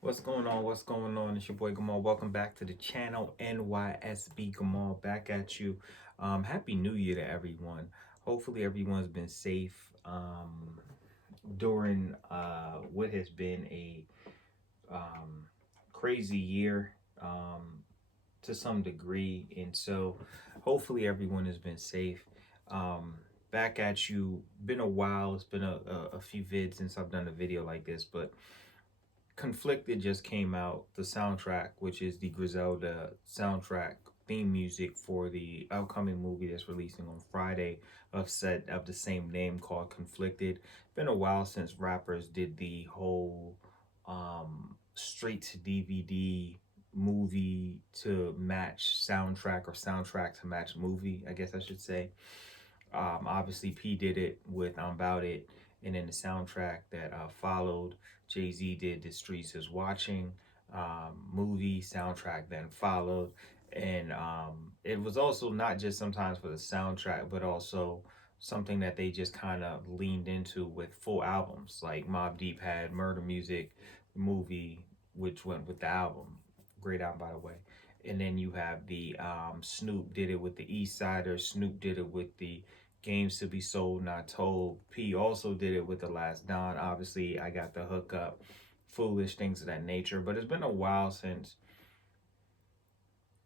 What's going on? What's going on? It's your boy Gamal. Welcome back to the channel, NYSBGamal. Back at you. Happy New Year to everyone. Hopefully everyone's been safe during what has been a um, crazy year to some degree, and so hopefully everyone has been safe. Um, Back at you. Been a while. It's been a few vids since I've done a video like this, but Conflicted just came out, the soundtrack, which is the Griselda soundtrack theme music for the upcoming movie that's releasing on Friday of the same name called Conflicted. Been a while since rappers did the whole straight to DVD movie to match soundtrack or soundtrack to match movie, I guess I should say. Obviously, P did it with I'm About It, and then the soundtrack that followed, Jay Z did The Streets Is Watching movie soundtrack, then followed. And it was also not just sometimes for the soundtrack, but also something that they just kind of leaned into with full albums. Like Mobb Deep had Murder Music movie, which went with the album. Great album, by the way. And then you have the Snoop did it with the East Siders. Snoop did it with the Games to Be Sold, Not Told. P also did it with The Last Don. Obviously, I got the hookup, Foolish, things of that nature. But it's been a while since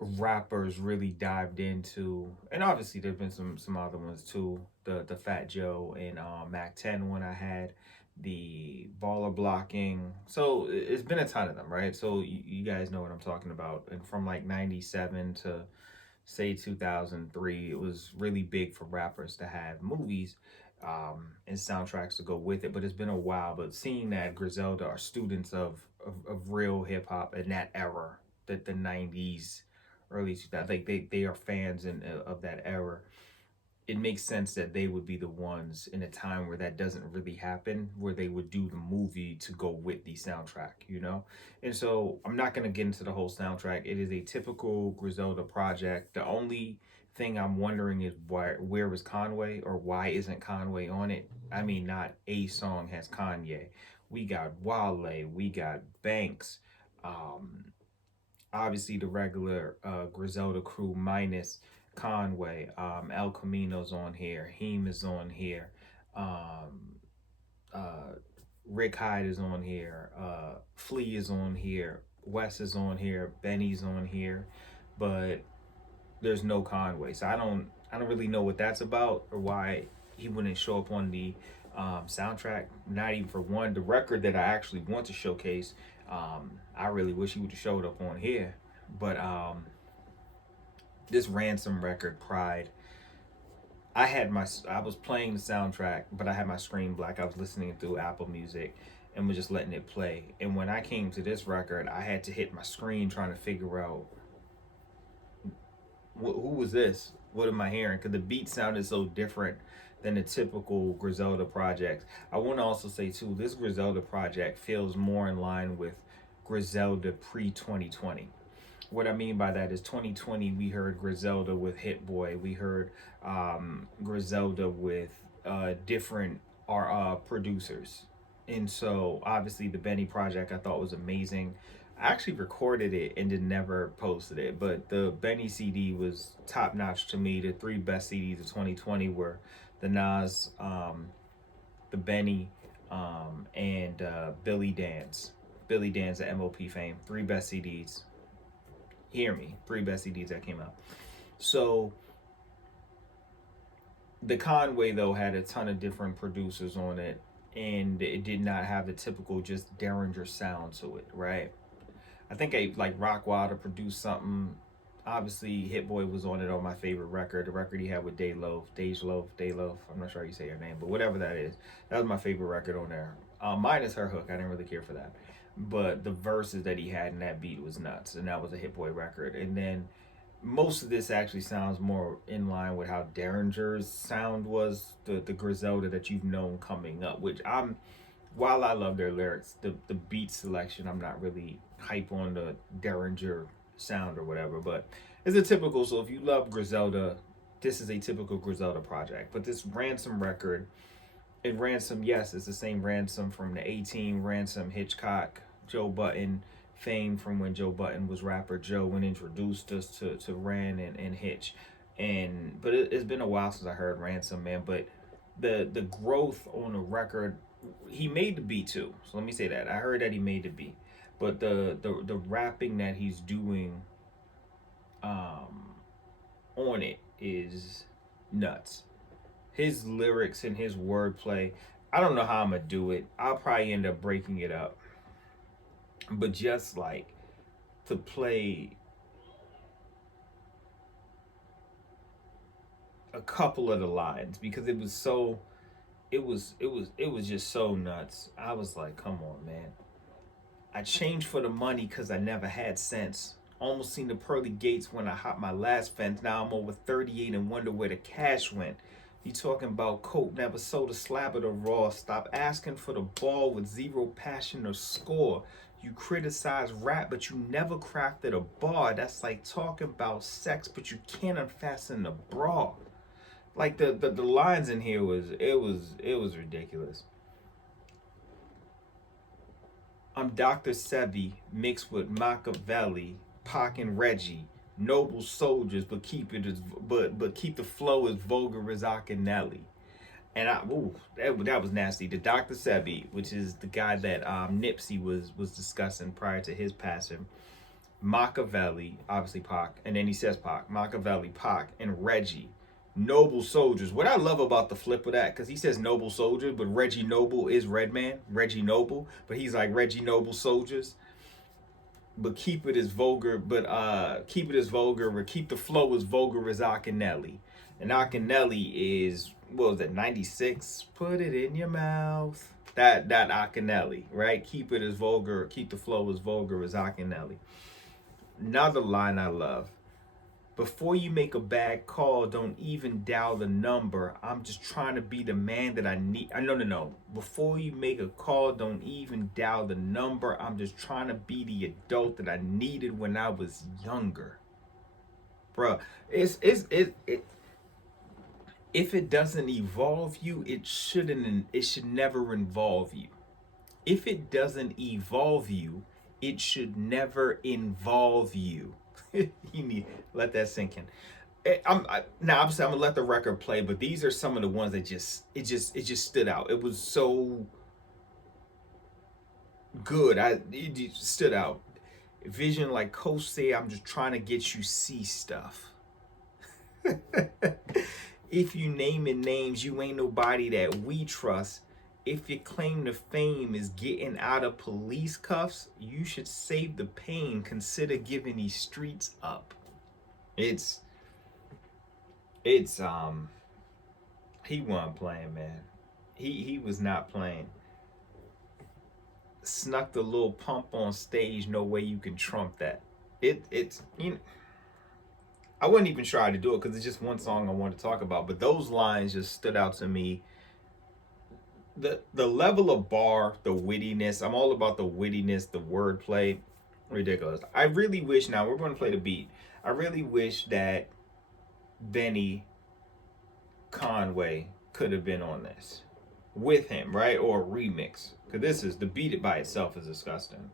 rappers really dived into, and obviously there's been some other ones too. The Fat Joe and Mac 10 one I had, the baller blocking. So it's been a ton of them, right? So you guys know what I'm talking about. And from like 97 to say 2003, it was really big for rappers to have movies and soundtracks to go with it. But it's been a while. But seeing that Griselda are students of real hip hop in that era, that the 90s, early 2000s, like they are fans of that era. It makes sense that they would be the ones in a time where that doesn't really happen, where they would do the movie to go with the soundtrack, you know? And so I'm not going to get into the whole soundtrack. It is a typical Griselda project. The only thing I'm wondering is where was Conway, or why isn't Conway on it? I mean, not a song has Kanye. We got Wale, we got Banks, um, obviously the regular Griselda crew minus Conway. El Camino's on here. Heem is on here. Um, uh, Rick Hyde is on here. Flea is on here. Wes is on here. Benny's on here. But there's no Conway. So I don't really know what that's about, or why he wouldn't show up on the soundtrack. Not even for one, the record that I actually want to showcase. I really wish he would have showed up on here. But this Ransom record, Pride. I was playing the soundtrack, but I had my screen black. I was listening through Apple Music and was just letting it play. And when I came to this record, I had to hit my screen trying to figure out who was this? What am I hearing? Because the beat sounded so different than the typical Griselda project. I want to also say too, this Griselda project feels more in line with Griselda pre 2020. What I mean by that is 2020, we heard Griselda with Hit Boy. We heard Griselda with different producers. And so obviously the Benny project I thought was amazing. I actually recorded it and then never posted it, but the Benny CD was top notch to me. The three best CDs of 2020 were the Nas, the Benny, and Billy Dance. Billy Dance at MOP fame. Three best CDs. Hear me. Three best CDs that came out. So the Conway though had a ton of different producers on it, and it did not have the typical just Derringer sound to it, right? I think like Rockwilder produced something. Obviously, Hit Boy was on it on my favorite record, the record he had with Dej Loaf. I'm not sure how you say her name, but whatever that is, that was my favorite record on there. Minus her hook, I didn't really care for that, but the verses that he had in that beat was nuts, and that was a Hit Boy record. And then most of this actually sounds more in line with how Derringer's sound was, the Griselda that you've known coming up, which while I love their lyrics, the beat selection, I'm not really hype on the Derringer sound or whatever, but it's a typical. So if you love Griselda, this is a typical Griselda project. But this Ransom record, and Ransom, yes, it's the same Ransom from the 18, Ransom, Hitchcock, Joe Budden fame from when Joe Budden was rapper Joe and introduced us to Ran and Hitch. But it's been a while since I heard Ransom, man. But the growth on the record, he made the beat too. So let me say that. I heard that he made the beat. But the rapping that he's doing on it is nuts. His lyrics and his wordplay, I don't know how I'm gonna do it. I'll probably end up breaking it up. But just like to play a couple of the lines, because it was just so nuts. I was like, come on, man. I changed for the money because I never had sense. Almost seen the pearly gates when I hopped my last fence. Now I'm over 38 and wonder where the cash went. You talking about coke, never sold a slab of the raw. Stop asking for the ball with zero passion or score. You criticize rap, but you never crafted a bar. That's like talking about sex, but you can't unfasten the bra. Like the lines in here was ridiculous. I'm Dr. Sebi mixed with Machiavelli, Pac and Reggie, noble soldiers, but keep the flow as vulgar as Akinelli. And that was nasty. The Dr. Sebi, which is the guy that Nipsey was discussing prior to his passing, Machiavelli, obviously Pac, and then he says Pac, Machiavelli, Pac, and Reggie, noble soldiers. What I love about the flip of that, because he says noble soldiers, but Reggie Noble is Redman, Reggie Noble, but he's like Reggie Noble soldiers. But keep it as vulgar, or keep the flow as vulgar as Akinelli. And Akinelli is, what was it, 96? Put it in your mouth. That Akinelli, right? Keep it as vulgar, keep the flow as vulgar as Akinelli. Another line I love. Before you make a bad call, don't even dial the number. I'm just trying to be the man that I need. No. Before you make a call, don't even dial the number. I'm just trying to be the adult that I needed when I was younger. Bruh, if it doesn't evolve you, it should never involve you. If it doesn't evolve you, it should never involve you. You need let that sink in. Now obviously I'm gonna let the record play, but these are some of the ones that just stood out. It was so good. It stood out. Vision like Coach say, I'm just trying to get you see stuff. If you naming names, you ain't nobody that we trust. If your claim to fame is getting out of police cuffs, you should save the pain. Consider giving these streets up. It's he wasn't playing, man. He was not playing. Snuck the little pump on stage. No way you can trump that. It's you know, I wouldn't even try to do it because it's just one song I want to talk about. But those lines just stood out to me. The level of bar, the wittiness. I'm all about the wittiness, the wordplay. Ridiculous. I really wish, now we're going to play the beat. I really wish that Benny Conway could have been on this with him, right? Or a remix. Because this is, the beat by itself is disgusting.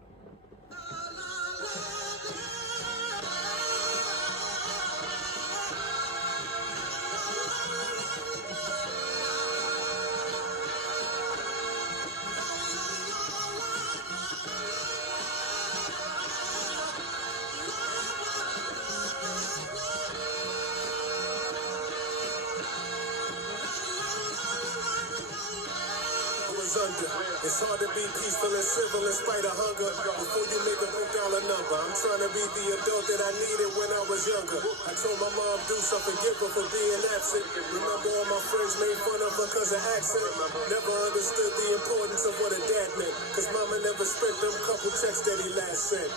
It's hard to be peaceful and civil in spite of hunger. Before you make a $1 number, I'm trying to be the adult that I needed when I was younger. I told my mom do something, forgive her for being absent. Remember all my friends made fun of her cause of accent. Never understood the importance of what a dad meant, cause mama never spent them couple checks that he last sent.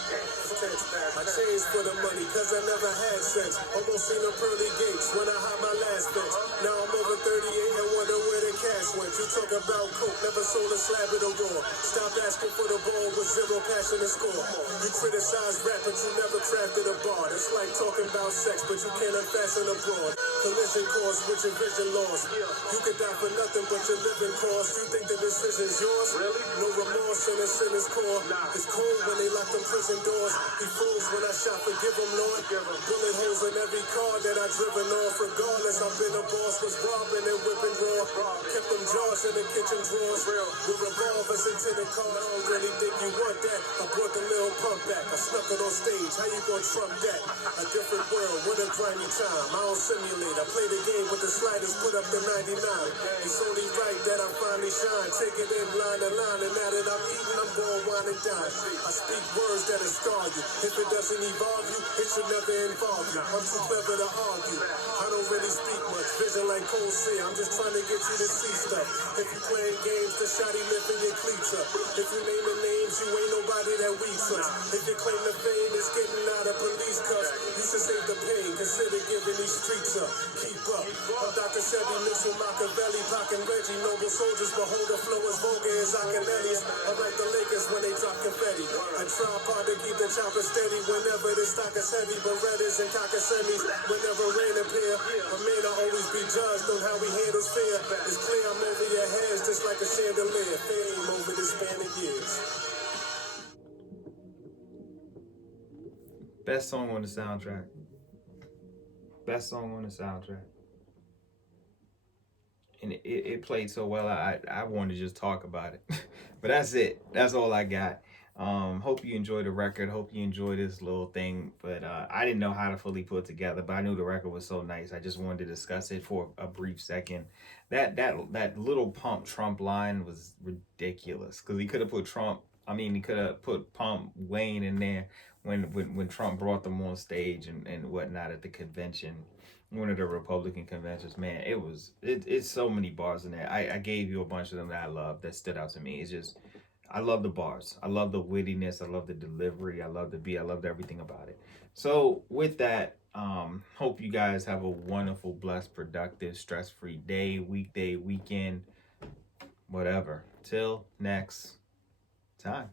I changed for the money cause I never had sense. Almost seen them pearly gates when I had my last fence. Now I'm over 38 and wonder where the cash went. You talk about coke, never sold a slab of the raw. Stop asking for the ball with zero zero passion and score. You criticize rap, but you never crafted a bar. It's like talking about sex, but you can't unfasten abroad. Collision course with your vision lost. You could die for nothing, but your living cost. You think the decision's yours? Really? No remorse in a sinner's core. It's cold when they lock them prison doors. He froze when I shot, forgive him, Lord. Bullet holes in every car that I driven off. Regardless, I've been a boss, was robbing and whipping raw. Kept them jars in the kitchen drawers. With revolvers and tinted cars. I don't really think you want that. I brought the little pump back. I snuck it on stage. How you gonna trump that? A different world with a grimy time. I don't simulate. I play the game with the sliders. Put up the 99. It's only right that I finally shine. Take it in line to line. And now that I'm eating, I'm going wine and dine. I speak words that'll scar you. If it doesn't evolve you, it should never involve you. I'm too clever to argue. I don't really speak much. Vision like cold sea. I'm just trying to get you to see stuff. If you playing games, the shotty lifting your cleats up. If you naming names, you ain't nobody that we trust. If you claim the fame is getting out of police cuffs, you should save the pain. Consider giving these streets up. Keep up. I'm Dr. Chevy, Mitchell, Machiavelli, Pac and Reggie. Noble soldiers, behold the flow as vulgar as Akinelli's. I'm like the Lakers when they drop confetti. I try hard to keep the chopper steady whenever the stock is heavy. Berettas and cockasemis, whenever rain appear. A man will always be judged on how he handles fear. It's clear I'm over your heads just like a chandelier. Fame over the span of years. Best song on the soundtrack. Best song on the soundtrack. And it played so well, I wanted to just talk about it. But that's it. That's all I got. Hope you enjoy the record. Hope you enjoy this little thing. But I didn't know how to fully put it together. But I knew the record was so nice. I just wanted to discuss it for a brief second. That little Pump Trump line was ridiculous. Because he could have put Trump. I mean, he could have put Pump Wayne in there when Trump brought them on stage and whatnot at the convention. One of the Republican conventions, man, it's so many bars in there. I gave you a bunch of them that I love that stood out to me. It's just, I love the bars. I love the wittiness. I love the delivery. I love the beat. I loved everything about it. So with that, hope you guys have a wonderful, blessed, productive, stress-free day, weekday, weekend, whatever. Till next time.